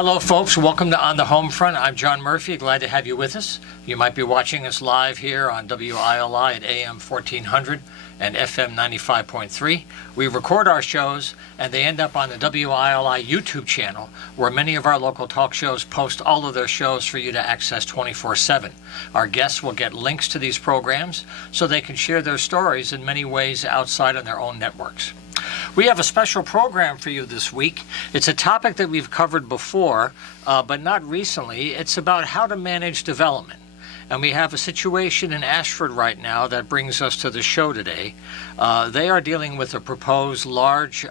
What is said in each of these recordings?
Hello, folks. Welcome to On the Homefront. I'm John Murphy. Glad to have you with us. You might be watching us live here on WILI at AM 1400 and FM 95.3. We record our shows, and they end up on the WILI YouTube channel, where many of our local talk shows post all of their shows for you to access 24/7. Our guests will get links to these programs so they can share their stories in many ways outside on their own networks. We have a special program for you this week. It's a topic that we've covered before, but not recently. It's about how to manage development. And we have a situation in Ashford right now that brings us to the show today. They are dealing with a proposed large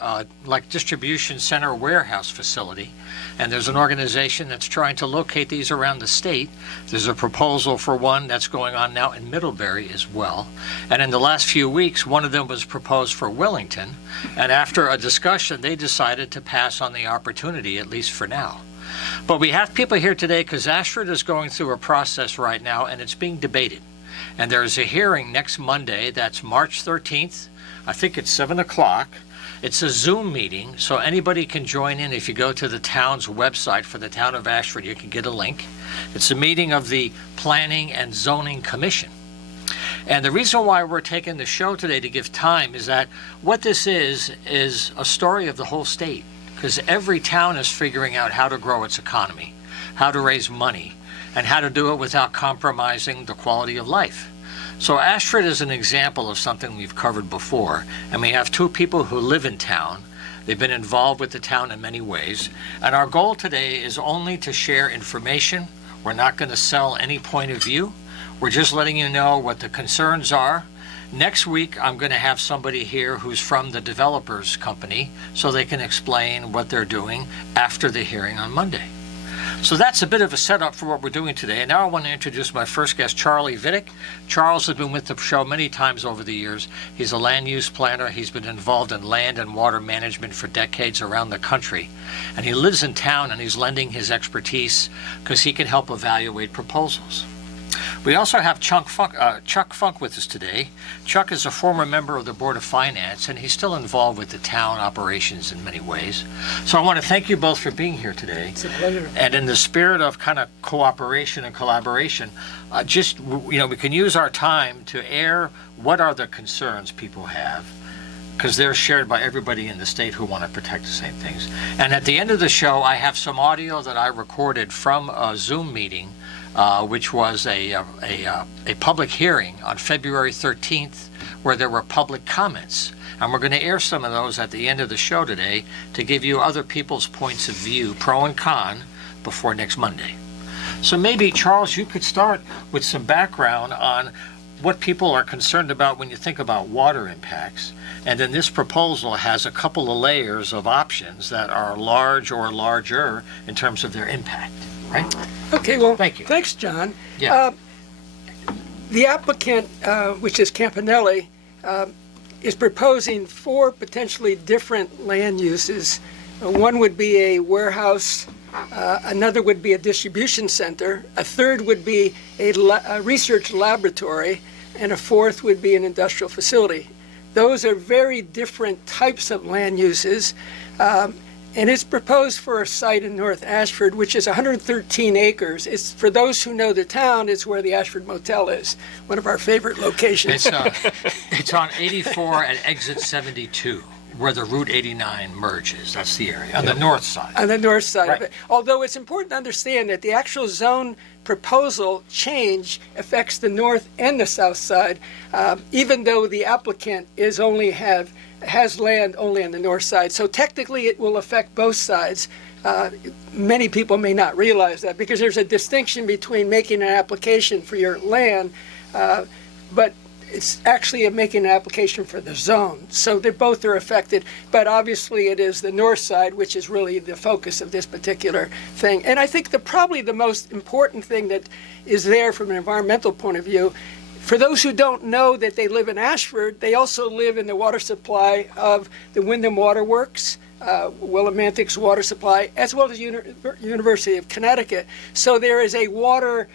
distribution center warehouse facility. And there's an organization that's trying to locate these around the state. There's a proposal for one that's going on now in Middlebury as well. And in the last few weeks, one of them was proposed for Wellington. And after a discussion, they decided to pass on the opportunity, at least for now. But we have people here today because Ashford is going through a process right now, and it's being debated. And there's a hearing next Monday, that's March 13th. I think it's 7 o'clock. It's a Zoom meeting, so anybody can join in. If you go to the town's website for the town of Ashford, you can get a link. It's a meeting of the Planning and Zoning Commission. And the reason why we're taking the show today to give time is that what this is a story of the whole state. Because every town is figuring out how to grow its economy, how to raise money, and how to do it without compromising the quality of life. So Ashford is an example of something we've covered before, and we have two people who live in town. They've been involved with the town in many ways, and our goal today is only to share information. We're not going to sell any point of view. We're just letting you know what the concerns are. Next week, I'm going to have somebody here who's from the developers company so they can explain what they're doing after the hearing on Monday. So that's a bit of a setup for what we're doing today. And now I want to introduce my first guest, Charlie Vidic. Charles has been with the show many times over the years. He's a land use planner. He's been involved in land and water management for decades around the country. And he lives in town, and he's lending his expertise because he can help evaluate proposals. We also have Chuck Funk with us today. Chuck is a former member of the Board of Finance, and he's still involved with the town operations in many ways. So I want to thank you both for being here today. It's a pleasure. And in the spirit of kind of cooperation and collaboration, we can use our time to air what are the concerns people have, because they're shared by everybody in the state who want to protect the same things. And at the end of the show, I have some audio that I recorded from a Zoom meeting, which was a public hearing on February 13th, where there were public comments. And we're going to air some of those at the end of the show today to give you other people's points of view, pro and con, before next Monday. So maybe, Charles, you could start with some background on what people are concerned about when you think about water impacts. And then this proposal has a couple of layers of options that are large or larger in terms of their impact, right? Okay, well, thank you. Thanks, John. Yeah. The applicant, which is Campanelli, is proposing 4 potentially different land uses. One would be a warehouse, another would be a distribution center, a third would be a research laboratory, and a fourth would be an industrial facility. Those are very different types of land uses. And it's proposed for a site in North Ashford, which is 113 acres. It's, for those who know the town, it's where the Ashford Motel is, one of our favorite locations. It's on 84 at exit 72, where the Route 89 merges. That's the area, on the north side. On the north side Right. of it. Although it's important to understand that the actual zone proposal change affects the north and the south side, even though the applicant has land only on the north side. So technically it will affect both sides. Many people may not realize that because there's a distinction between making an application for your land, but it's actually making an application for the zone. So they both are affected, but obviously it is the north side which is really the focus of this particular thing. And I think probably the most important thing that is there from an environmental point of view, for those who don't know that they live in Ashford, they also live in the water supply of the Windham Water Works, Willimantic's water supply, as well as University of Connecticut. So there is a water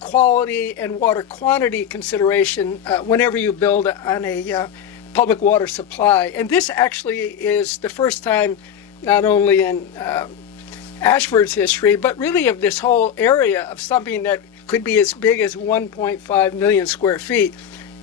quality and water quantity consideration whenever you build on a public water supply. And this actually is the first time, not only in Ashford's history, but really of this whole area of something that could be as big as 1.5 million square feet.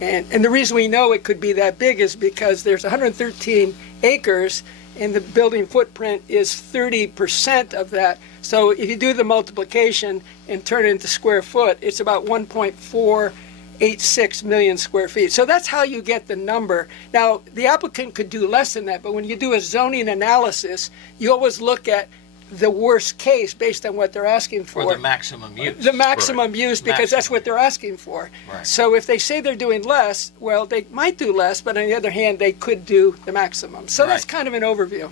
And the reason we know it could be that big is because there's 113 acres and the building footprint is 30% of that. So if you do the multiplication and turn it into square foot, it's about 1.486 million square feet. So that's how you get the number. Now, the applicant could do less than that, but when you do a zoning analysis, you always look at the worst case based on what they're asking for. Or the maximum use. The maximum use, because that's what they're asking for. Right. So if they say they're doing less, well, they might do less, but on the other hand, they could do the maximum. So that's Right. kind of an overview.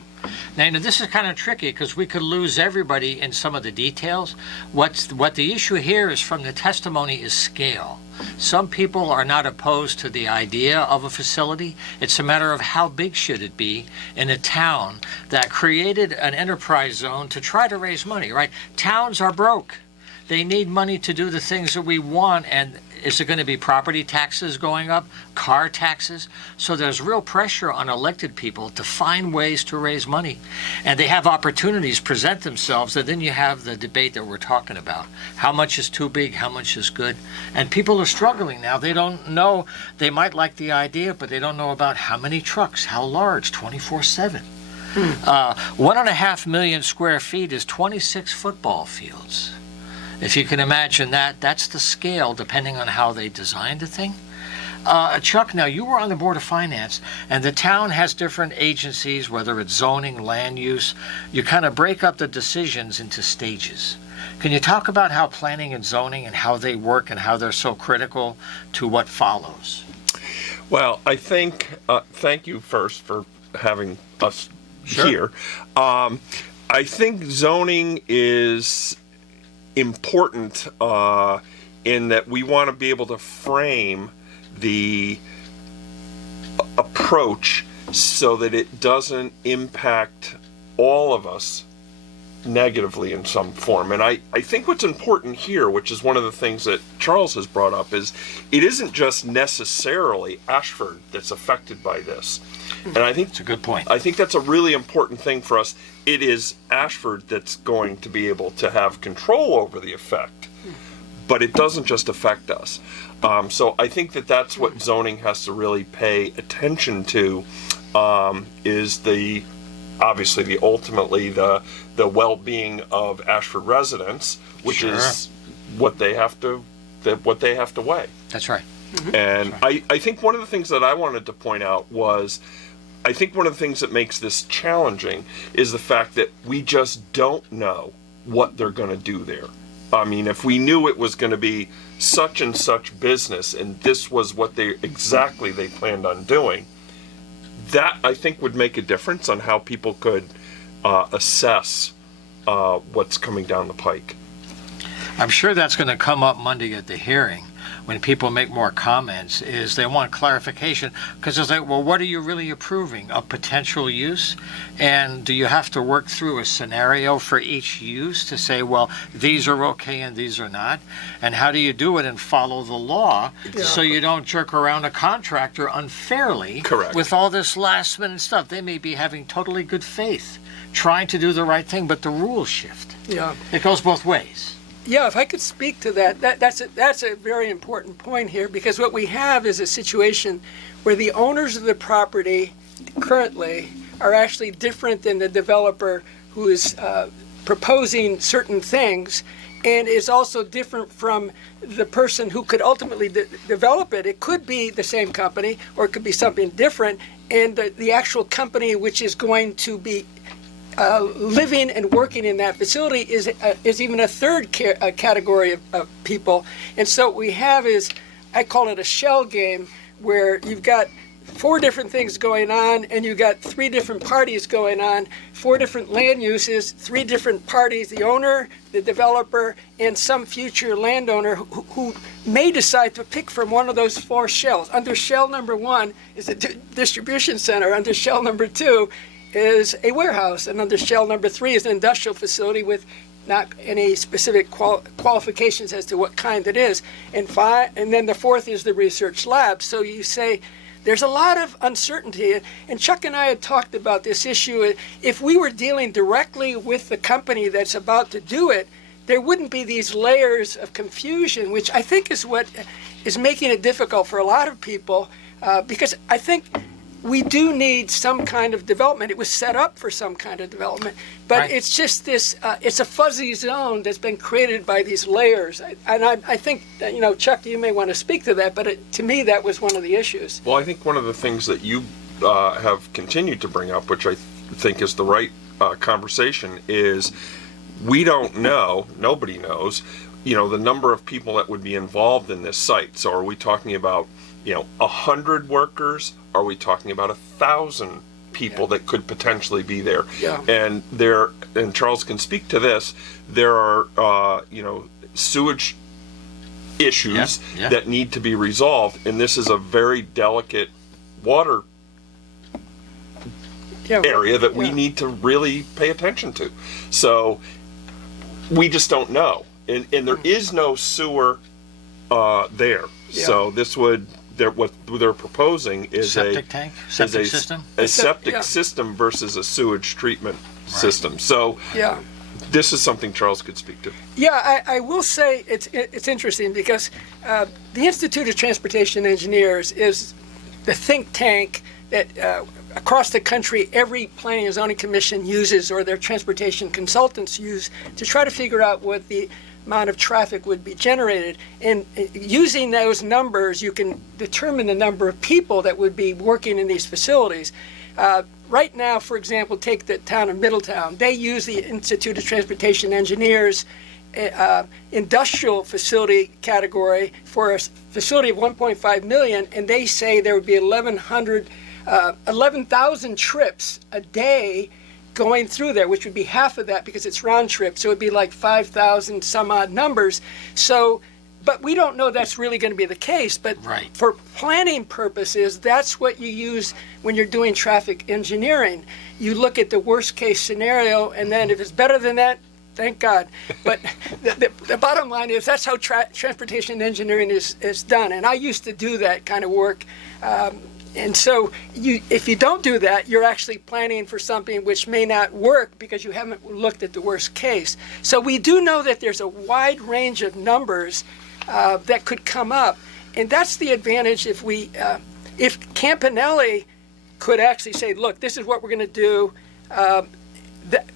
Now, this is kind of tricky because we could lose everybody in some of the details. What the issue here is from the testimony is scale. Some people are not opposed to the idea of a facility. It's a matter of how big should it be in a town that created an enterprise zone to try to raise money, right? Towns are broke. They need money to do the things that we want, and is it going to be property taxes going up, car taxes? So there's real pressure on elected people to find ways to raise money. And they have opportunities present themselves, and then you have the debate that we're talking about. How much is too big? How much is good? And people are struggling now. They don't know. They might like the idea, but they don't know about how many trucks, how large, 24/7. 1.5 million square feet is 26 football fields. If you can imagine that, that's the scale depending on how they designed the thing. Chuck, now you were on the Board of Finance, and the town has different agencies, whether it's zoning, land use. You kind of break up the decisions into stages. Can you talk about how planning and zoning and how they work and how they're so critical to what follows? Well, I think, thank you first for having us Sure. here. I think zoning is important in that we want to be able to frame the approach so that it doesn't impact all of us negatively in some form. And I think what's important here, which is one of the things that Charles has brought up, is it isn't just necessarily Ashford that's affected by this. And I think It's a good point. I think that's a really important thing for us. It is Ashford that's going to be able to have control over the effect, but it doesn't just affect us. So I think that that's what zoning has to really pay attention to, is obviously ultimately the well-being of Ashford residents, which Sure. is what they have to weigh. That's right. And I think one of the things that I wanted to point out was, I think one of the things that makes this challenging is the fact that we just don't know what they're going to do there. I mean, if we knew it was going to be such and such business and this was what they planned on doing, that I think would make a difference on how people could assess what's coming down the pike. I'm sure that's going to come up Monday at the hearing when people make more comments, is they want clarification, because it's like, well, what are you really approving? A potential use? And do you have to work through a scenario for each use to say, well, these are okay and these are not? And how do you do it and follow the law so you don't jerk around a contractor unfairly? Correct. With all this last minute stuff? They may be having totally good faith, trying to do the right thing, but the rules shift. Yeah. It goes both ways. Yeah, if I could speak to that's a very important point here, because what we have is a situation where the owners of the property currently are actually different than the developer who is proposing certain things, and is also different from the person who could ultimately develop it. It could be the same company, or it could be something different, and the actual company which is going to be living and working in that facility is even a third category of people. And so what we have is, I call it a shell game, where you've got 4 different things going on, and you've got 3 different parties going on, 4 different land uses, 3 different parties, the owner, the developer, and some future landowner who may decide to pick from one of those 4 shells. Under shell number 1 is a distribution center. Under shell number 2 is a warehouse, and under shell number 3 is an industrial facility with not any specific qualifications as to what kind it is. And then the 4th is the research lab. So you say there's a lot of uncertainty. And Chuck and I had talked about this issue. If we were dealing directly with the company that's about to do it, there wouldn't be these layers of confusion, which I think is what is making it difficult for a lot of people, because I think we do need some kind of development. It was set up for some kind of development, but Right. it's just this, it's a fuzzy zone that's been created by these layers. I think, Chuck, you may want to speak to that, but to me, that was one of the issues. Well, I think one of the things that you have continued to bring up, which I think is the right conversation, is we don't know, nobody knows, the number of people that would be involved in this site. So are we talking about, 100 workers? Are we talking about 1,000 people that could potentially be there? Yeah. And Charles can speak to this, there are, sewage issues Yeah. that need to be resolved, and this is a very delicate water area that we need to really pay attention to. So we just don't know, and there is no sewer there. Yeah. So what they're proposing is Septic tank? Septic system? a septic Yeah. system versus a sewage treatment system. So Yeah. this is something Charles could speak to. Yeah, I will say it's interesting because the Institute of Transportation Engineers is the think tank that across the country every planning and zoning commission uses, or their transportation consultants use, to try to figure out what the amount of traffic would be generated. And using those numbers, you can determine the number of people that would be working in these facilities. Right now, for example, take the town of Middletown. They use the Institute of Transportation Engineers industrial facility category for a facility of 1.5 million, and they say there would be 11,000 trips a day going through there, which would be half of that because it's round trip. So it would be like 5,000 some odd numbers. So, but we don't know that's really going to be the case. But Right. for planning purposes, that's what you use when you're doing traffic engineering. You look at the worst case scenario, and then if it's better than that, thank God. But the bottom line is that's how transportation engineering is done. And I used to do that kind of work. And so if you don't do that, you're actually planning for something which may not work because you haven't looked at the worst case. So we do know that there's a wide range of numbers that could come up. And that's the advantage if Campanelli could actually say, look, this is what we're going to do,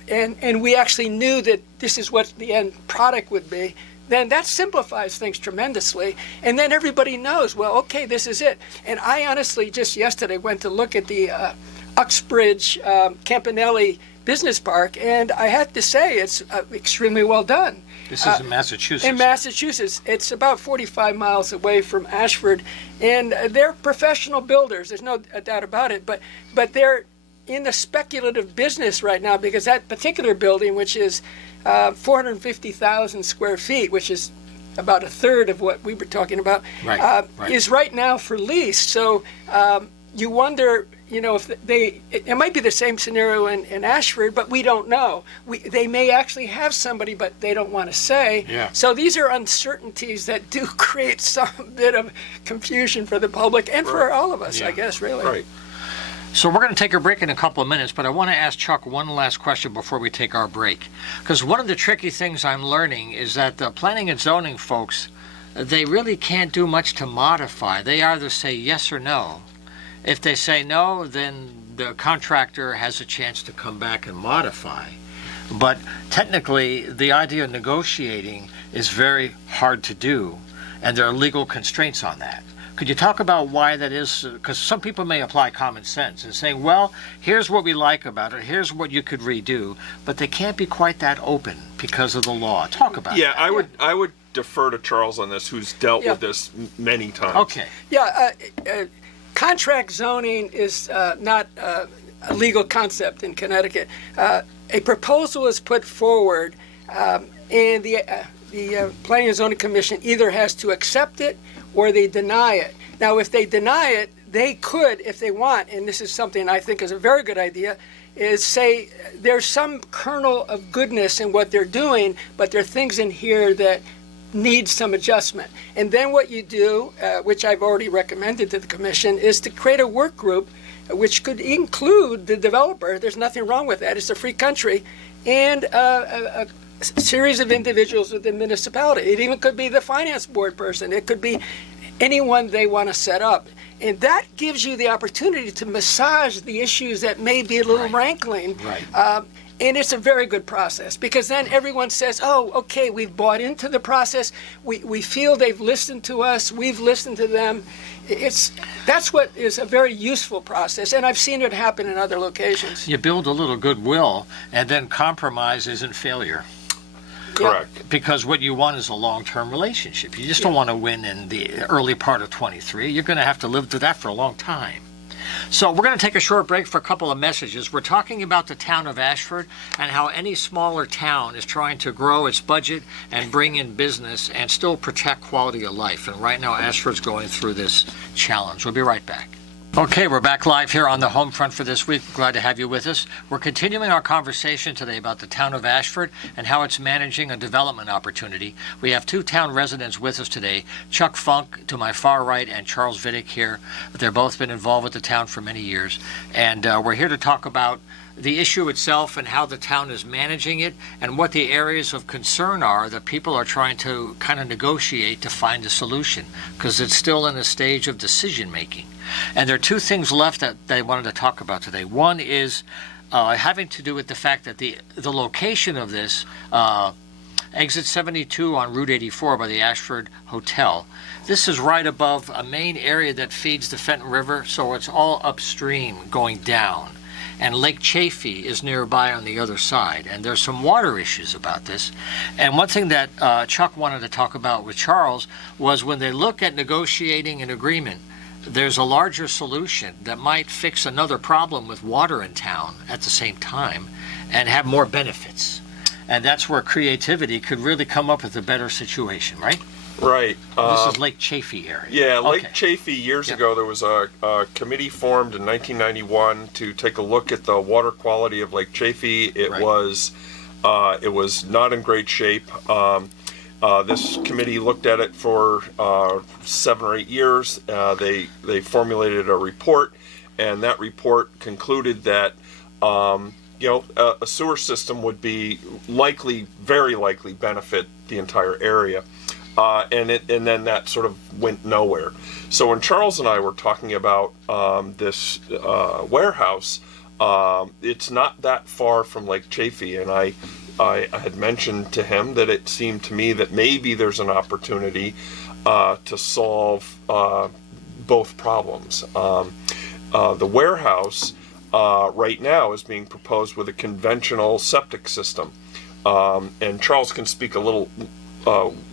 and we actually knew that this is what the end product would be, then that simplifies things tremendously. And then everybody knows, well, okay, this is it. And I honestly just yesterday went to look at the Uxbridge Campanelli Business Park, and I have to say it's extremely well done. This is in Massachusetts. In Massachusetts. It's about 45 miles away from Ashford, and they're professional builders. There's no doubt about it, but they're in the speculative business right now because that particular building, which is 450,000 square feet, which is about a third of what we were talking about, Right. is right now for lease. So you wonder, if it might be the same scenario in Ashford, but we don't know. They may actually have somebody, but they don't want to say. Yeah. So these are uncertainties that do create some bit of confusion for the public and for all of us, Yeah. I guess, really. Right. So we're going to take a break in a couple of minutes, but I want to ask Chuck one last question before we take our break. Because one of the tricky things I'm learning is that the planning and zoning folks, they really can't do much to modify. They either say yes or no. If they say no, then the contractor has a chance to come back and modify. But technically, the idea of negotiating is very hard to do, and there are legal constraints on that. Could you talk about why that is? Because some people may apply common sense and say, well, here's what we like about it, here's what you could redo, but they can't be quite that open because of the law. Talk about Yeah, that. I would defer to Charles on this, who's dealt with this many times. Okay. Yeah, contract zoning is not a legal concept in Connecticut. A proposal is put forward, and the Planning and Zoning Commission either has to accept it or they deny it. Now, if they deny it, they could, if they want, and this is something I think is a very good idea, is say there's some kernel of goodness in what they're doing, but there are things in here that needs some adjustment. And then what you do, which I've already recommended to the commission, is to create a work group which could include the developer. There's nothing wrong with that. It's a free country. And a series of individuals within the municipality. It even could be the finance board person. It could be anyone they want to set up. And that gives you the opportunity to massage the issues that may be a little rankling. Right. And it's a very good process, because then everyone says, oh, okay, we've bought into the process. We feel they've listened to us. We've listened to them. That's what is a very useful process, and I've seen it happen in other locations. You build a little goodwill, and then compromise isn't failure. Correct. Because what you want is a long-term relationship. You just don't want to win in the early part of 23. You're going to have to live through that for a long time. So we're going to take a short break for a couple of messages. We're talking about the town of Ashford and how any smaller town is trying to grow its budget and bring in business and still protect quality of life. And right now, Ashford's going through this challenge. We'll be right back. Okay, we're back live here on the Homefront for this week. Glad to have you with us. We're continuing our conversation today about the town of Ashford and how it's managing a development opportunity. We have two town residents with us today, Chuck Funk to my far right and Charles Vidic here. They've both been involved with the town for many years. And we're here to talk about the issue itself and how the town is managing it and what the areas of concern are that people are trying to kind of negotiate to find a solution, because it's still in a stage of decision making. And there are two things left that they wanted to talk about today. One is having to do with the fact that the location of this, exit 72 on Route 84 by the Ashford Hotel, this is right above a main area that feeds the Fenton River, so it's all upstream going down. And Lake Chaffee is nearby on the other side, and there's some water issues about this. And one thing that Chuck wanted to talk about with Charles was when they look at negotiating an agreement, there's a larger solution that might fix another problem with water in town at the same time and have more benefits. And that's where creativity could really come up with a better situation, right? Right. This is Lake Chaffee area. Yeah, Lake Okay. Chaffee, years ago, there was a committee formed in 1991 to take a look at the water quality of Lake Chaffee. It Right. was not in great shape. This committee looked at it for 7 or 8 years. They formulated a report, and that report concluded that a sewer system would be very likely benefit the entire area. And then that sort of went nowhere. So when Charles and I were talking about this warehouse, it's not that far from Lake Chaffee, and I had mentioned to him that it seemed to me that maybe there's an opportunity to solve both problems. The warehouse right now is being proposed with a conventional septic system, and Charles can speak a little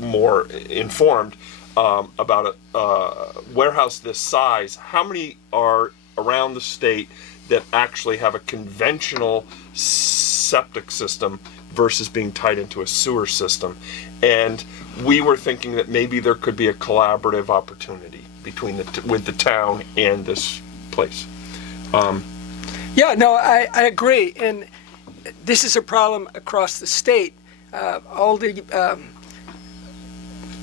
more informed about a warehouse this size. How many are around the state that actually have a conventional septic system versus being tied into a sewer system? And we were thinking that maybe there could be a collaborative opportunity between with the town and this place. Yeah, no, I agree. And this is a problem across the state. All the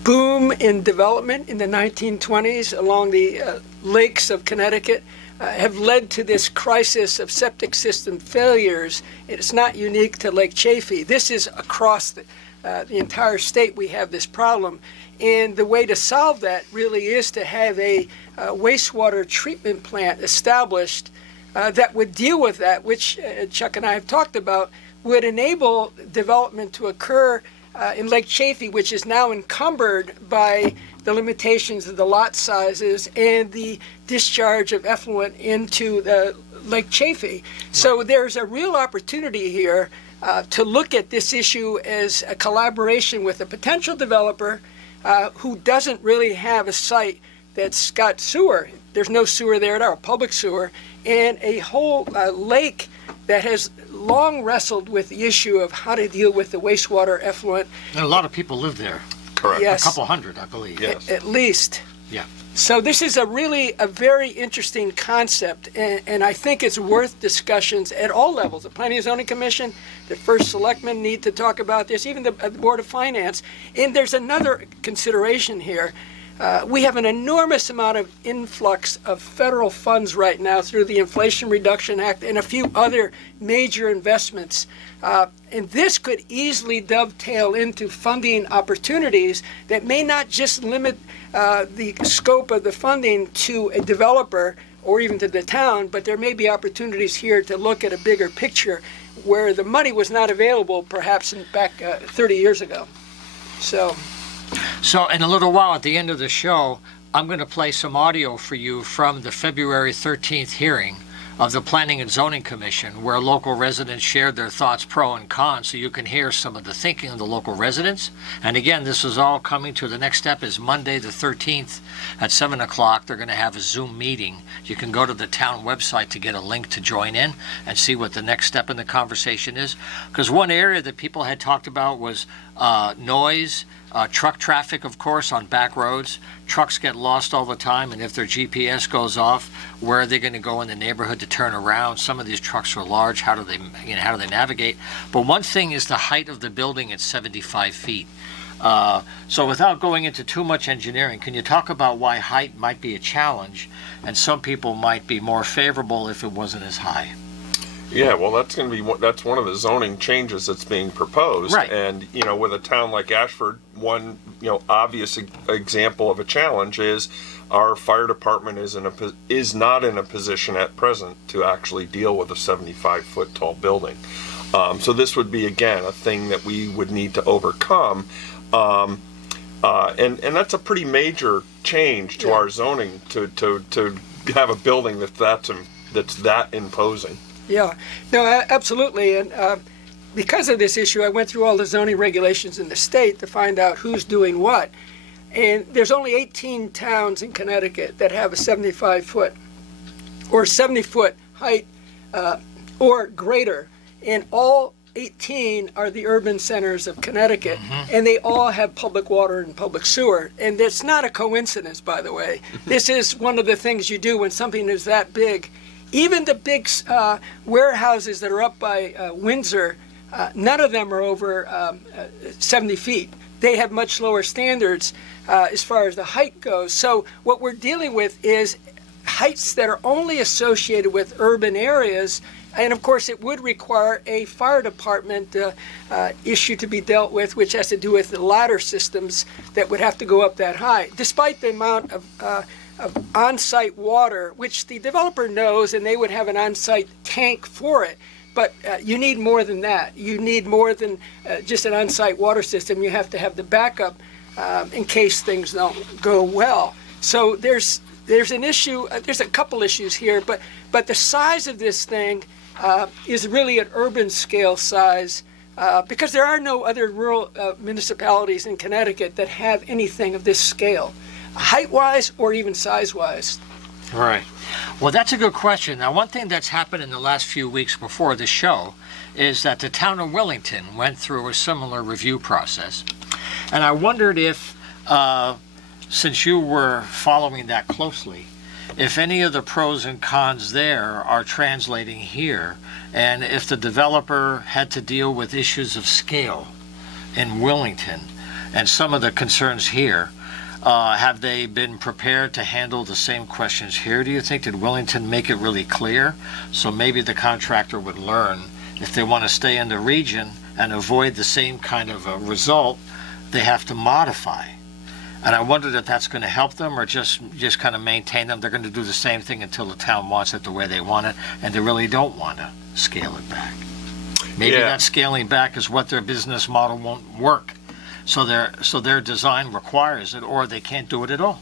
boom in development in the 1920s along the lakes of Connecticut have led to this crisis of septic system failures. It's not unique to Lake Chaffee. This is across the entire state. We have this problem. And the way to solve that really is to have a wastewater treatment plant established that would deal with that, which Chuck and I have talked about, would enable development to occur in Lake Chaffee, which is now encumbered by the limitations of the lot sizes and the discharge of effluent into the Lake Chaffee. So there's a real opportunity here to look at this issue as a collaboration with a potential developer who doesn't really have a site that's got sewer. There's no sewer there at all, public sewer, and a whole lake that has long wrestled with the issue of how to deal with the wastewater effluent. And a lot of people live there. Correct. Yes. A couple hundred, I believe. Yes. At least. Yeah. So this is a very interesting concept, and I think it's worth discussions at all levels. The Planning and Zoning Commission, the First Selectmen need to talk about this, even the Board of Finance. And there's another consideration here. We have an enormous amount of influx of federal funds right now through the Inflation Reduction Act and a few other major investments. And this could easily dovetail into funding opportunities that may not just limit the scope of the funding to a developer or even to the town, but there may be opportunities here to look at a bigger picture where the money was not available perhaps back 30 years ago. So in a little while at the end of the show, I'm going to play some audio for you from the February 13th hearing of the Planning and Zoning Commission, where local residents shared their thoughts pro and con, so you can hear some of the thinking of the local residents. And again, this is all coming to the next step is Monday the 13th at 7 o'clock. They're going to have a Zoom meeting. You can go to the town website to get a link to join in and see what the next step in the conversation is. Because one area that people had talked about was noise, truck traffic, of course, on back roads. Trucks get lost all the time, and if their GPS goes off, where are they going to go in the neighborhood to turn around? Some of these trucks are large. How do they navigate? But one thing is the height of the building at 75 feet. So without going into too much engineering, can you talk about why height might be a challenge, and some people might be more favorable if it wasn't as high? Yeah, well, that's one of the zoning changes that's being proposed. Right. And, with a town like Ashford, one, obvious example of a challenge is our fire department is not in a position at present to actually deal with a 75-foot tall building. So this would be, again, a thing that we would need to overcome. And that's a pretty major change to our zoning to have a building that's that imposing. Yeah, no, absolutely. And because of this issue, I went through all the zoning regulations in the state to find out who's doing what. And there's only 18 towns in Connecticut that have a 75-foot or 70-foot height or greater. And all 18 are the urban centers of Connecticut. Mm-hmm. And they all have public water and public sewer. And it's not a coincidence, by the way. This is one of the things you do when something is that big. Even the big warehouses that are up by Windsor, none of them are over 70 feet. They have much lower standards as far as the height goes. So what we're dealing with is heights that are only associated with urban areas. And of course, it would require a fire department issue to be dealt with, which has to do with the ladder systems that would have to go up that high. Despite the amount of on-site water, which the developer knows, and they would have an on-site tank for it. But you need more than that. You need more than just an on-site water system. You have to have the backup in case things don't go well. So there's an issue. There's a couple issues here, but the size of this thing is really an urban scale size because there are no other rural municipalities in Connecticut that have anything of this scale. Height-wise or even size-wise. Right. Well, that's a good question. Now, one thing that's happened in the last few weeks before the show is that the town of Wellington went through a similar review process. And I wondered if, since you were following that closely, if any of the pros and cons there are translating here, and if the developer had to deal with issues of scale in Wellington and some of the concerns here, have they been prepared to handle the same questions here, do you think? Did Wellington make it really clear? So maybe the contractor would learn if they want to stay in the region and avoid the same kind of a result, they have to modify. And I wondered if that's going to help them or just kind of maintain them. They're going to do the same thing until the town wants it the way they want it, and they really don't want to scale it back. Maybe that scaling back is what their business model won't work. So their design requires it, or they can't do it at all.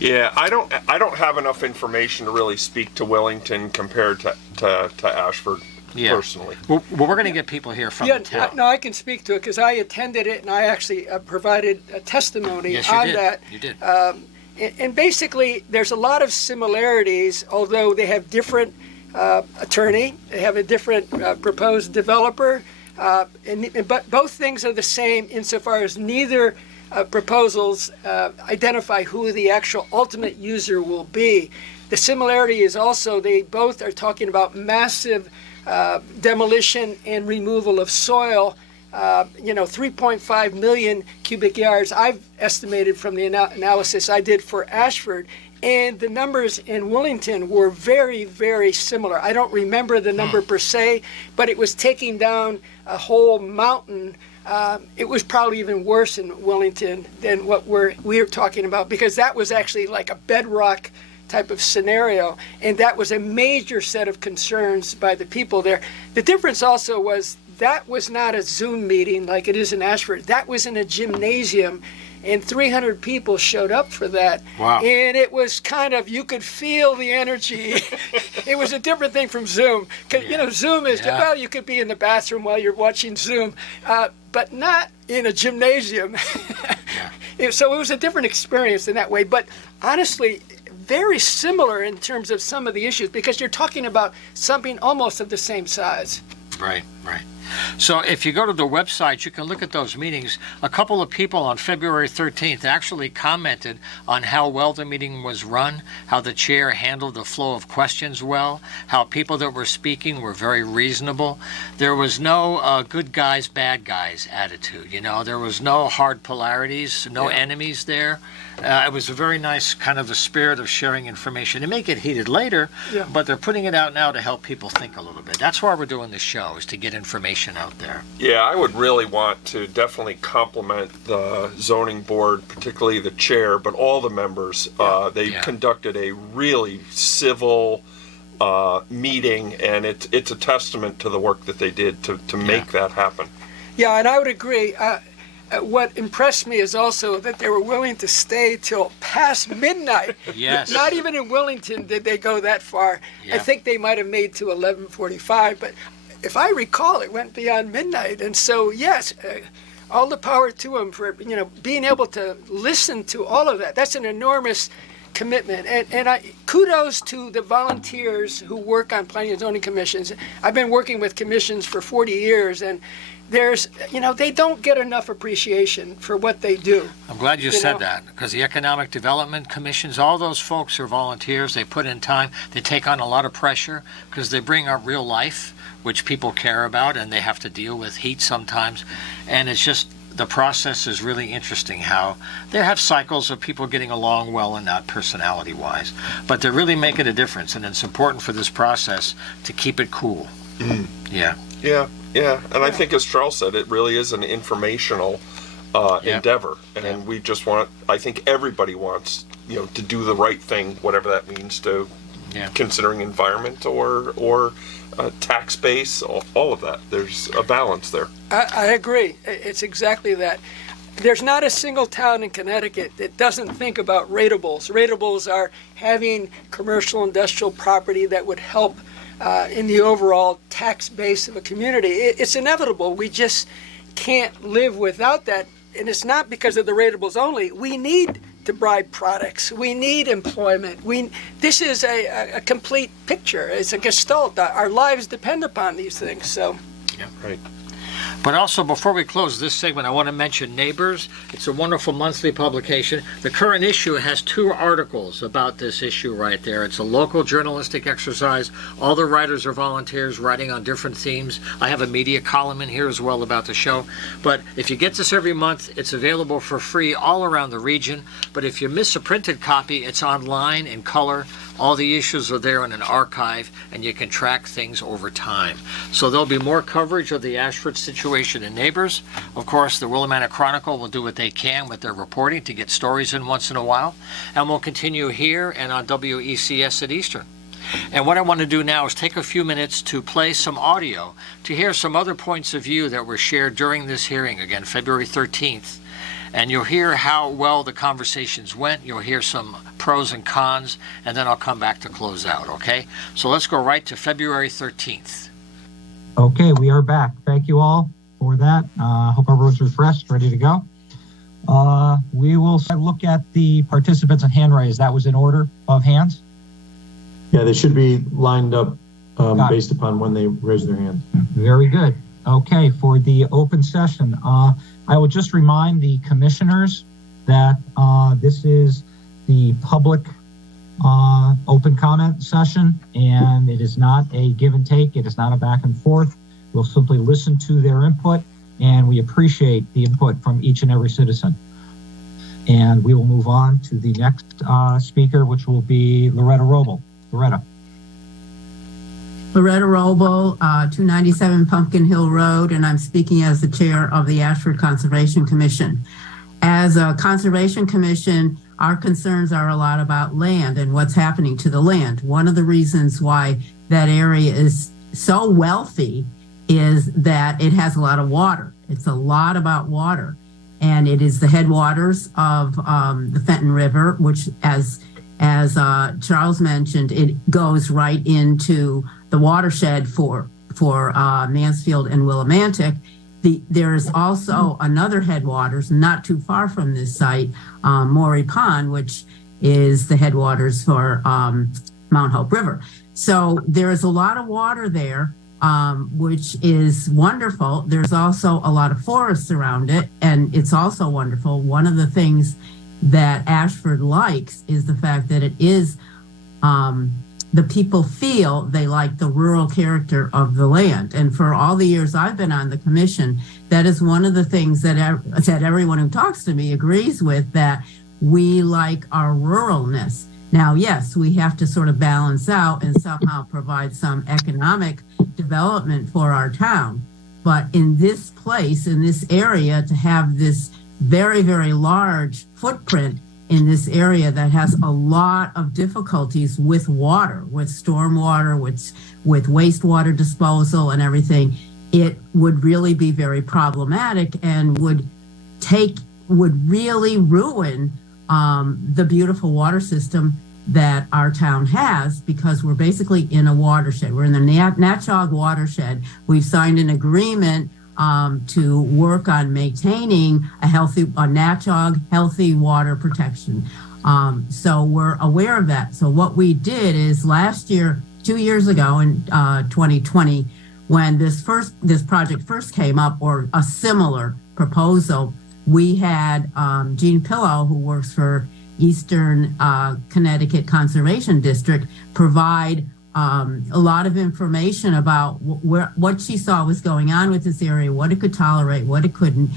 Yeah, I don't have enough information to really speak to Wellington compared to Ashford personally. Well, we're going to get people here from the town. No, I can speak to it because I attended it and I actually provided a testimony on that. You did. And basically, there's a lot of similarities, although they have different attorney, they have a different proposed developer. But both things are the same insofar as neither proposals identify who the actual ultimate user will be. The similarity is also they both are talking about massive demolition and removal of soil. 3.5 million cubic yards I've estimated from the analysis I did for Ashford. And the numbers in Wellington were very, very similar. I don't remember the number per se, but it was taking down a whole mountain. It was probably even worse in Wellington than what we're talking about, because that was actually like a bedrock type of scenario, and that was a major set of concerns by the people there. The difference also was that was not a Zoom meeting like it is in Ashford. That was in a gymnasium, and 300 people showed up for that. Wow. And it was kind of, you could feel the energy. It was a different thing from Zoom. Because, Zoom is, well, you could be in the bathroom while you're watching Zoom, but not in a gymnasium. So it was a different experience in that way. But honestly, very similar in terms of some of the issues, because you're talking about something almost of the same size. Right. So if you go to the website, you can look at those meetings. A couple of people on February 13th actually commented on how well the meeting was run, how the chair handled the flow of questions well, how people that were speaking were very reasonable. There was no good guys, bad guys attitude. There was no hard polarities, no enemies there. It was a very nice kind of a spirit of sharing information. They may get heated later, but they're putting it out now to help people think a little bit. That's why we're doing this show, is to get information out there. Yeah, I would really want to definitely compliment the zoning board, particularly the chair, but all the members. They conducted a really civil meeting, and it's a testament to the work that they did to make that happen. Yeah, and I would agree. What impressed me is also that they were willing to stay till past midnight. Yes. Not even in Wellington did they go that far. Yeah. I think they might have made to 11:45, but if I recall, it went beyond midnight. And so, yes, all the power to them for being able to listen to all of that. That's an enormous commitment. And kudos to the volunteers who work on planning and zoning commissions. I've been working with commissions for 40 years, and they don't get enough appreciation for what they do. I'm glad you said that, because the Economic Development Commissions, all those folks are volunteers. They put in time. They take on a lot of pressure because they bring up real life, which people care about, and they have to deal with heat sometimes. And it's just, the process is really interesting how they have cycles of people getting along well and not personality-wise. But they're really making a difference, and it's important for this process to keep it cool. Yeah. And I think, as Charles said, it really is an informational endeavor, and we just I think everybody wants, to do the right thing, whatever that means, to considering environment or tax base, all of that. There's a balance there. I agree. It's exactly that. There's not a single town in Connecticut that doesn't think about ratables. Ratables are having commercial industrial property that would help in the overall tax base of a community. It's inevitable. We just can't live without that. And it's not because of the ratables only. We need to bribe products. We need employment. This is a complete picture. It's a gestalt. Our lives depend upon these things. So. Yeah. Right. But also, before we close this segment, I want to mention Neighbors. It's a wonderful monthly publication. The current issue has 2 articles about this issue right there. It's a local journalistic exercise. All the writers are volunteers writing on different themes. I have a media column in here as well about the show. But if you get this every month, it's available for free all around the region. But if you miss a printed copy, it's online in color. All the issues are there in an archive, and you can track things over time. So there'll be more coverage of the Ashford situation in Neighbors. Of course, the Willimantic Chronicle will do what they can with their reporting to get stories in once in a while. And we'll continue here and on WECS at Eastern. And what I want to do now is take a few minutes to play some audio to hear some other points of view that were shared during this hearing, again, February 13th. And you'll hear how well the conversations went. You'll hear some pros and cons, and then I'll come back to close out, okay? So let's go right to February 13th. Okay, we are back. Thank you all for that. Hope everyone's refreshed, ready to go. We will look at the participants and hand raise. That was in order of hands? Yeah, they should be lined up based upon when they raise their hand. Very good. Okay, for the open session, I will just remind the commissioners that this is the public open comment session, and it is not a give and take. It is not a back and forth. We'll simply listen to their input, and we appreciate the input from each and every citizen. And we will move on to the next speaker, which will be Loretta Roble. Loretta. Loretta Roble, 297 Pumpkin Hill Road, and I'm speaking as the chair of the Ashford Conservation Commission. As a Conservation Commission, our concerns are a lot about land and what's happening to the land. One of the reasons why that area is so wealthy is that it has a lot of water. It's a lot about water. And it is the headwaters of the Fenton River, which, as Charles mentioned, it goes right into the watershed for Mansfield and Willimantic. There is also another headwaters not too far from this site, Morey Pond, which is the headwaters for Mount Hope River. So there is a lot of water there, which is wonderful. There's also a lot of forests around it, and it's also wonderful. One of the things that Ashford likes is the fact that it is, the people feel they like the rural character of the land. And for all the years I've been on the commission, that is one of the things that everyone who talks to me agrees with, that we like our ruralness. Now, yes, we have to sort of balance out and somehow provide some economic development for our town. But in this place, in this area, to have this very, very large footprint in this area that has a lot of difficulties with water, with stormwater, with wastewater disposal and everything, it would really be very problematic and would really ruin the beautiful water system that our town has, because we're basically in a watershed. We're in the Natchog watershed. We've signed an agreement to work on maintaining a Natchog healthy water protection. So we're aware of that. So what we did is last year, 2 years ago in 2020, when this project first came up, or a similar proposal, we had Jean Pillow, who works for Eastern Connecticut Conservation District, provide a lot of information about what she saw was going on with this area, what it could tolerate, what it couldn't,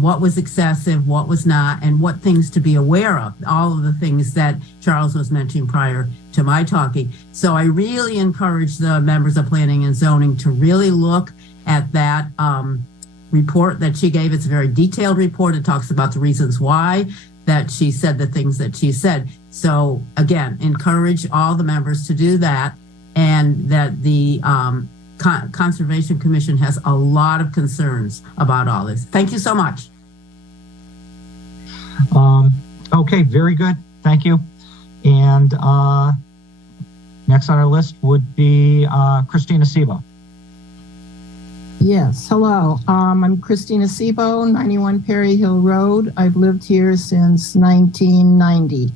what was excessive, what was not, and what things to be aware of, all of the things that Charles was mentioning prior to my talking. So I really encourage the members of Planning and Zoning to really look at that report that she gave. It's a very detailed report. It talks about the reasons why that she said the things that she said. So again, encourage all the members to do that, and that the Conservation Commission has a lot of concerns about all this. Thank you so much. Okay, very good. Thank you. And next on our list would be Christina Sibo. Yes, hello. I'm Christina Sibo, 91 Perry Hill Road. I've lived here since 1990.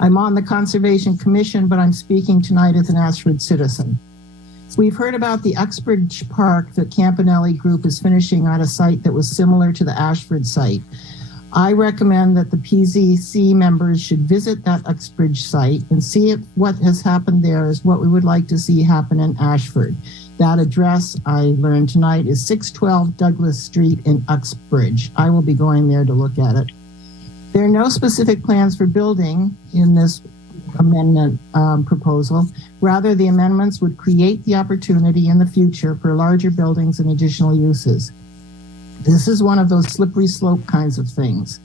I'm on the Conservation Commission, but I'm speaking tonight as an Ashford citizen. We've heard about the Uxbridge Park that Campanelli Group is finishing on a site that was similar to the Ashford site. I recommend that the PZC members should visit that Uxbridge site and see if what has happened there is what we would like to see happen in Ashford. That address, I learned tonight, is 612 Douglas Street in Uxbridge. I will be going there to look at it. There are no specific plans for building in this amendment proposal. Rather, the amendments would create the opportunity in the future for larger buildings and additional uses. This is one of those slippery slope kinds of things.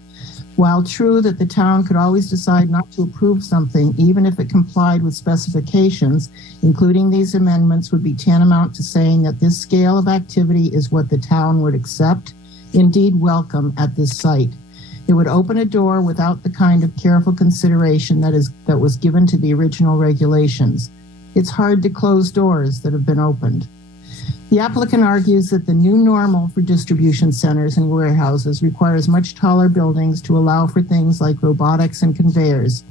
While true that the town could always decide not to approve something, even if it complied with specifications, including these amendments would be tantamount to saying that this scale of activity is what the town would accept, indeed welcome, at this site. It would open a door without the kind of careful consideration that was given to the original regulations. It's hard to close doors that have been opened. The applicant argues that the new normal for distribution centers and warehouses requires much taller buildings to allow for things like robotics and conveyors.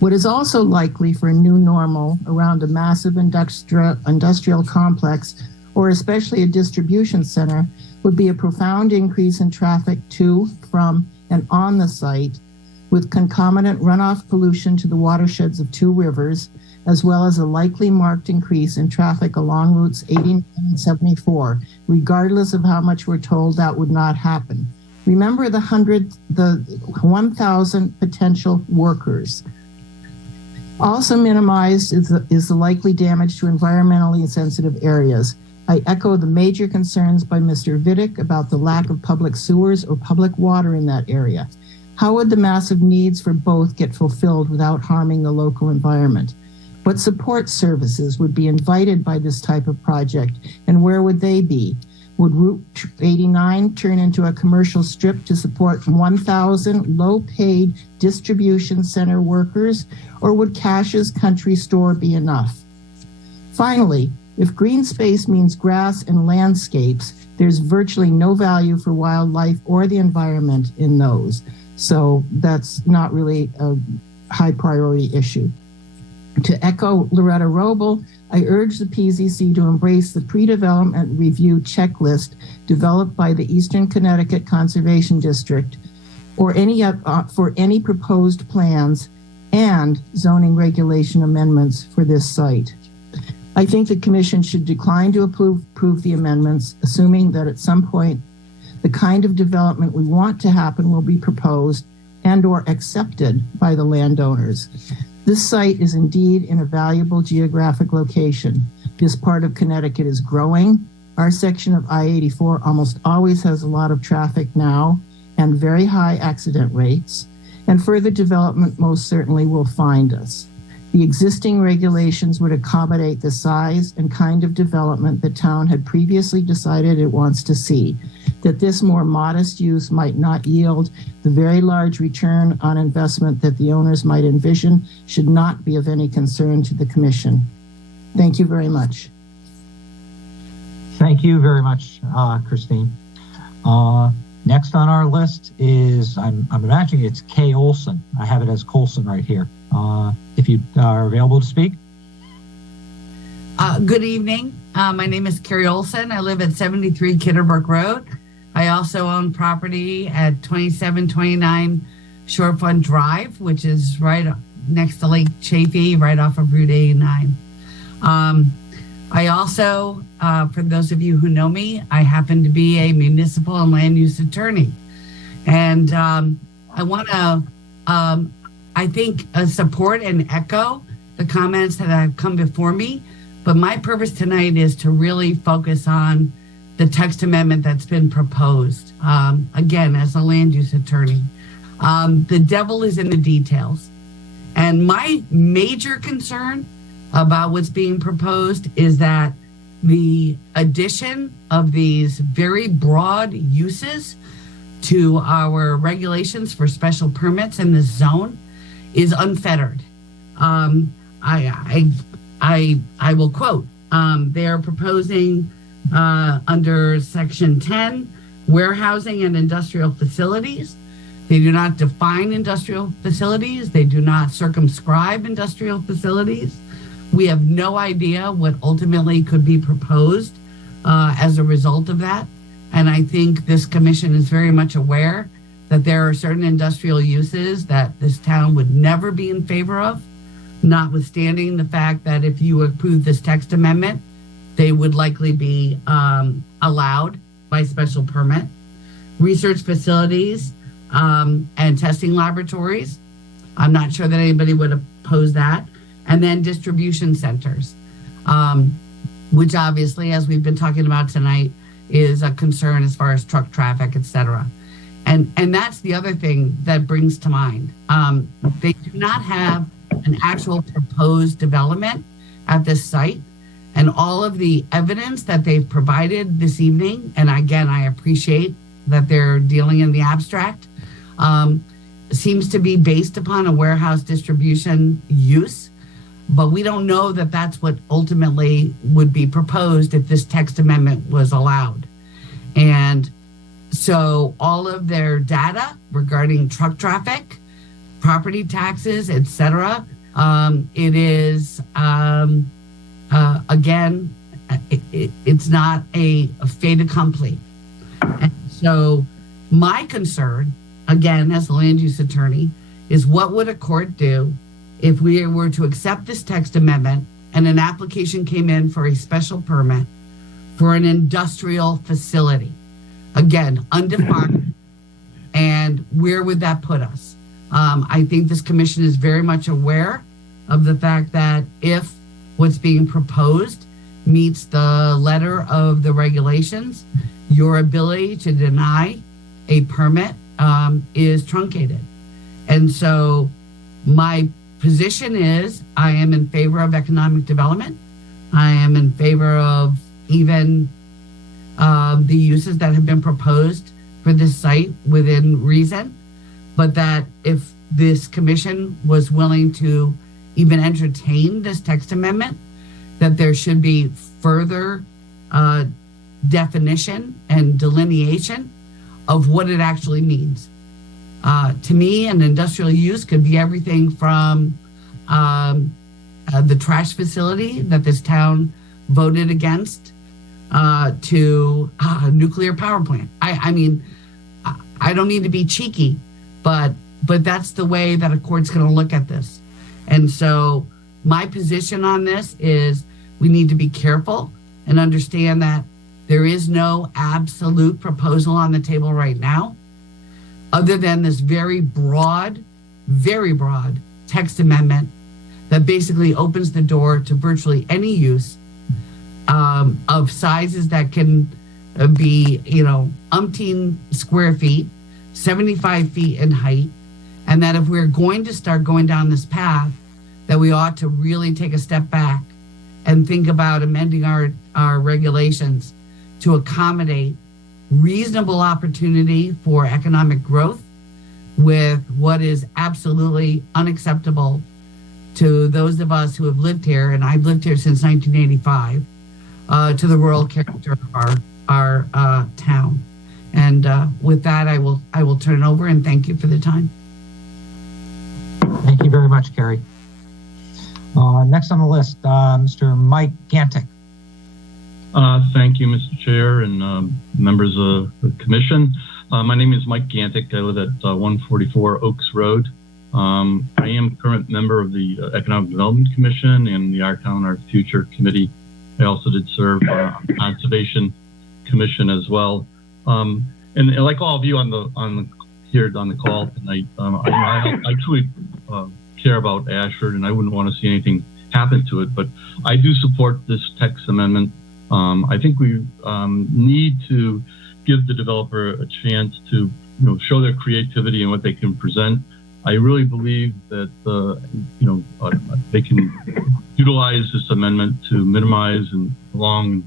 What is also likely for a new normal around a massive industrial complex or especially a distribution center, would be a profound increase in traffic to, from, and on the site, with concomitant runoff pollution to the watersheds of two rivers, as well as a likely marked increase in traffic along routes 89 and 74, regardless of how much we're told that would not happen. Remember the 1,000 potential workers. Also minimized is the likely damage to environmentally sensitive areas. I echo the major concerns by Mr. Vidic about the lack of public sewers or public water in that area. How would the massive needs for both get fulfilled without harming the local environment? What support services would be invited by this type of project, and where would they be? Would Route 89 turn into a commercial strip to support 1,000 low-paid distribution center workers, or would Cash's Country Store be enough? Finally, if green space means grass and landscapes, there's virtually no value for wildlife or the environment in those. So that's not really a high priority issue. To echo Loretta Roble, I urge the PZC to embrace the pre-development review checklist developed by the Eastern Connecticut Conservation District or for any proposed plans and zoning regulation amendments for this site. I think the Commission should decline to approve the amendments, assuming that at some point the kind of development we want to happen will be proposed and or accepted by the landowners. This site is indeed in a valuable geographic location. This part of Connecticut is growing. Our section of I-84 almost always has a lot of traffic now and very high accident rates, and further development most certainly will find us. The existing regulations would accommodate the size and kind of development the town had previously decided it wants to see. That this more modest use might not yield the very large return on investment that the owners might envision should not be of any concern to the Commission. Thank you very much. Thank you very much, Christine. Next on our list is, I'm imagining it's Kay Olson. I have it as Colson right here. If you are available to speak. Good evening. My name is Carrie Olson. I live at 73 Kitterbrook Road. I also own property at 2729 Shorefront Drive, which is right next to Lake Chaffee, right off of Route 89. I also, for those of you who know me, I happen to be a municipal and land use attorney. And I want to, I think, support and echo the comments that have come before me. But my purpose tonight is to really focus on the text amendment that's been proposed. Again, as a land use attorney, the devil is in the details. And my major concern about what's being proposed is that the addition of these very broad uses to our regulations for special permits in this zone is unfettered. I will quote, they are proposing under section 10, warehousing and industrial facilities. They do not define industrial facilities. They do not circumscribe industrial facilities. We have no idea what ultimately could be proposed as a result of that. And I think this commission is very much aware that there are certain industrial uses that this town would never be in favor of, notwithstanding the fact that if you approve this text amendment, they would likely be allowed by special permit. Research facilities and testing laboratories. I'm not sure that anybody would oppose that. And then distribution centers, which obviously, as we've been talking about tonight, is a concern as far as truck traffic, et cetera. And that's the other thing that brings to mind. They do not have an actual proposed development at this site. And all of the evidence that they've provided this evening, and again, I appreciate that they're dealing in the abstract, seems to be based upon a warehouse distribution use. But we don't know that that's what ultimately would be proposed if this text amendment was allowed. And so all of their data regarding truck traffic, property taxes, et cetera, it is, again, it's not a fait accompli. And so my concern, again, as the land use attorney, is what would a court do if we were to accept this text amendment and an application came in for a special permit for an industrial facility? Again, undefined. And where would that put us? I think this commission is very much aware of the fact that if what's being proposed meets the letter of the regulations, your ability to deny a permit is truncated. And so my position is I am in favor of economic development. I am in favor of even the uses that have been proposed for this site within reason, but that if this commission was willing to even entertain this text amendment, that there should be further definition and delineation of what it actually means. To me, an industrial use could be everything from the trash facility that this town voted against to a nuclear power plant. I mean, I don't mean to be cheeky, but that's the way that a court's going to look at this. And so my position on this is we need to be careful and understand that there is no absolute proposal on the table right now, other than this very broad text amendment that basically opens the door to virtually any use of sizes that can be, umpteen square feet, 75 feet in height, and that if we're going to start going down this path, that we ought to really take a step back and think about amending our regulations to accommodate reasonable opportunity for economic growth with what is absolutely unacceptable to those of us who have lived here, and I've lived here since 1985, to the rural character of our town. And with that, I will turn it over and thank you for the time. Thank you very much, Carrie. Next on the list, Mr. Mike Gantic. Thank you, Mr. Chair and members of the commission. My name is Mike Gantic. I live at 144 Oaks Road. I am a current member of the Economic Development Commission and the Our Town, Our Future Committee. I also did serve on the Conservation Commission as well. And like all of you here on the call tonight, I truly care about Ashford, and I wouldn't want to see anything happen to it. But I do support this text amendment. I think we need to give the developer a chance to show their creativity and what they can present. I really believe that they can utilize this amendment to minimize and long and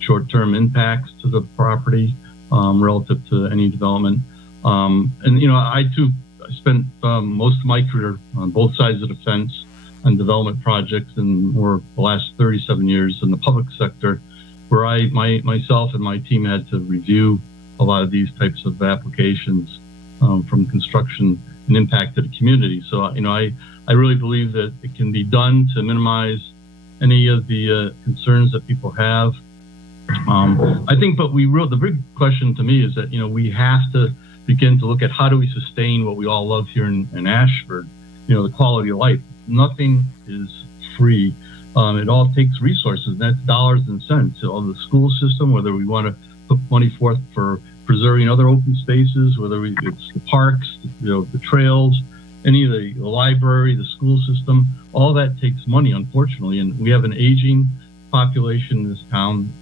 short-term impacts to the property relative to any development. I too spent most of my career on both sides of the fence on development projects, and more the last 37 years in the public sector, where myself and my team had to review a lot of these types of applications from construction and impact to the community. So, I really believe that it can be done to minimize any of the concerns that people have. I think, but the big question to me is that, we have to begin to look at how do we sustain what we all love here in Ashford, the quality of life. Nothing is free. It all takes resources, and that's dollars and cents. The school system, whether we want to put money forth for preserving other open spaces, whether it's the parks, the trails, any of the library, the school system, all that takes money, unfortunately. And we have an aging population in this town.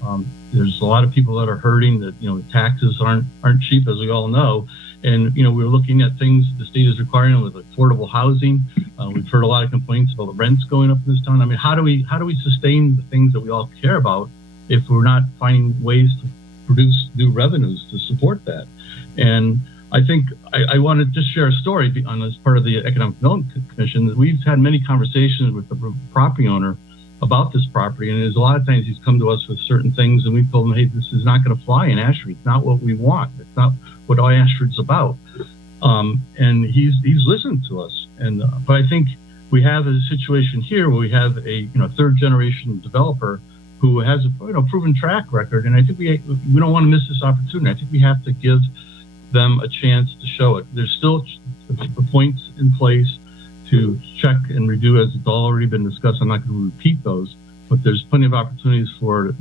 There's a lot of people that are hurting, that, the taxes aren't cheap, as we all know. And, we're looking at things the state is requiring with affordable housing. We've heard a lot of complaints about the rents going up in this town. I mean, how do we sustain the things that we all care about if we're not finding ways to produce new revenues to support that? And I think I want to just share a story as part of the Economic Development Commission. We've had many conversations with the property owner about this property, and there's a lot of times he's come to us with certain things, and we've told him, hey, this is not going to fly in Ashford. It's not what we want. It's not what Ashford's about. And he's listened to us. But I think we have a situation here where we have a third generation developer who has a proven track record, and I think we don't want to miss this opportunity. I think we have to give them a chance to show it. There's still the points in place to check and review, as it's already been discussed. I'm not going to repeat those, but there's plenty of opportunities for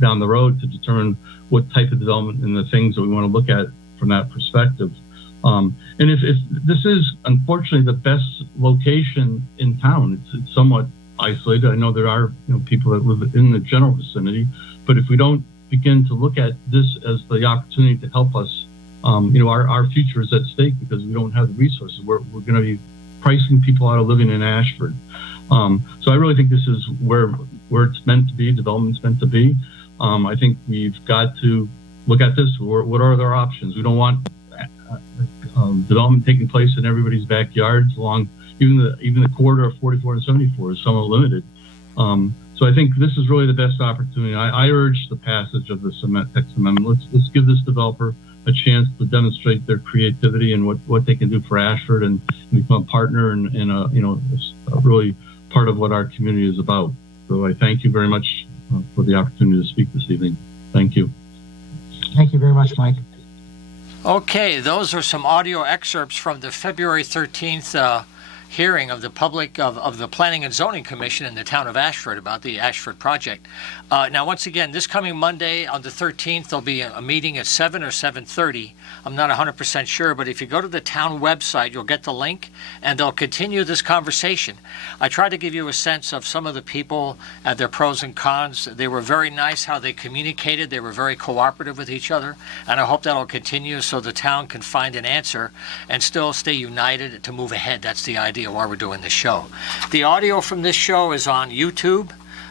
down the road to determine what type of development and the things that we want to look at from that perspective. And if this is unfortunately the best location in town, it's somewhat isolated. I know there are people that live in the general vicinity, but if we don't begin to look at this as the opportunity to help us, our future is at stake because we don't have the resources. We're going to be pricing people out of living in Ashford. So I really think this is where it's meant to be. Development's meant to be. I think we've got to look at this. What are our options? We don't want development taking place in everybody's backyards along even the corridor of 44 and 74 is somewhat limited. So I think this is really the best opportunity. I urge the passage of the text amendment. Let's give this developer a chance to demonstrate their creativity and what they can do for Ashford and become a partner and really part of what our community is about. So I thank you very much for the opportunity to speak this evening. Thank you. Thank you very much, Mike. Okay, those are some audio excerpts from the February 13th hearing of the public of the Planning and Zoning Commission in the town of Ashford about the Ashford project. Now, once again, this coming Monday on the 13th, there'll be a meeting at 7 or 7:30. I'm not 100% sure, but if you go to the town website, you'll get the link, and they'll continue this conversation. I tried to give you a sense of some of the people and their pros and cons. They were very nice how they communicated. They were very cooperative with each other, and I hope that'll continue so the town can find an answer and still stay united to move ahead. That's the idea why we're doing this show. The audio from this show is on YouTube,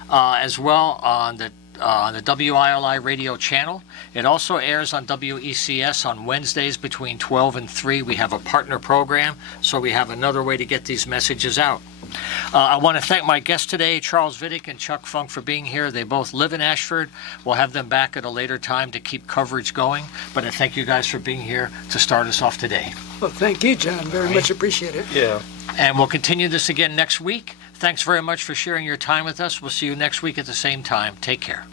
as well on the WILI radio channel. It also airs on WECS on Wednesdays between 12 and 3. We have a partner program, so we have another way to get these messages out. I want to thank my guests today, Charles Vidic and Chuck Funk, for being here. They both live in Ashford. We'll have them back at a later time to keep coverage going, but I thank you guys for being here to start us off today. Well, thank you, John. Very much appreciate it. Yeah. And we'll continue this again next week. Thanks very much for sharing your time with us. We'll see you next week at the same time. Take care.